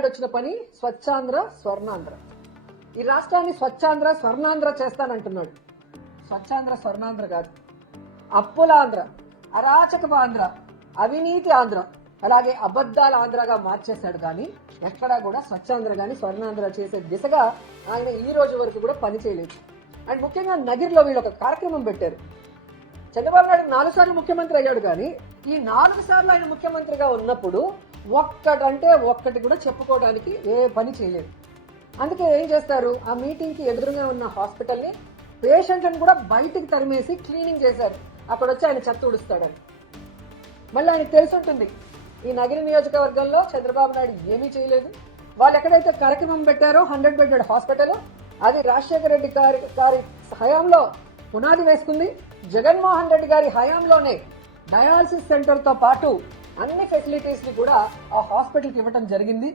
వచ్చిన పని స్వచ్ఛాంధ్ర స్వర్ణాంధ్ర. ఈ రాష్ట్రాన్ని స్వచ్ఛాంధ్ర స్వర్ణాంధ్ర చేస్తానంటున్నాడు. స్వచ్ఛాంధ్ర స్వర్ణాంధ్ర కాదు, అప్పులాంధ్ర, అరాచకపు ఆంధ్ర, అవినీతి ఆంధ్ర, అలాగే అబద్దాల ఆంధ్రగా మార్చేశాడు. కానీ ఎక్కడా కూడా స్వచ్ఛాంధ్ర గాని స్వర్ణాంధ్ర చేసే దిశగా ఆయన ఈ రోజు వరకు కూడా పని చేయలేదు. అండ్ ముఖ్యంగా నగిరిలో వీళ్ళు ఒక కార్యక్రమం పెట్టారు. చంద్రబాబు నాయుడు 4 సార్లు ముఖ్యమంత్రి అయ్యాడు, కానీ ఈ 4 సార్లు ఆయన ముఖ్యమంత్రిగా ఉన్నప్పుడు ఒక్కటి కూడా చెప్పుకోవడానికి ఏ పని చేయలేదు. అందుకే ఏం చేస్తారు, ఆ మీటింగ్ కి ఎదురుగా ఉన్న హాస్పిటల్ని పేషెంట్లను కూడా బయటికి తరిమేసి క్లీనింగ్ చేశారు. అక్కడ వచ్చి ఆయన చెత్త ఉడుస్తాడని. మళ్ళీ ఆయనకు తెలిసి ఉంటుంది, ఈ నగిరి నియోజకవర్గంలో చంద్రబాబు నాయుడు ఏమీ చేయలేదు. వాళ్ళు ఎక్కడైతే కార్యక్రమం పెట్టారో 100 బెడ్ హాస్పిటల్, అది రాజశేఖర రెడ్డి గారి హయాంలో పునాది వేసుకుంది. జగన్మోహన్ రెడ్డి గారి హయాంలోనే డయాలసిస్ సెంటర్ తో పాటు అన్ని ఫెసిలిటీస్ ని కూడా ఆ హాస్పిటల్కి ఇవ్వటం జరిగింది.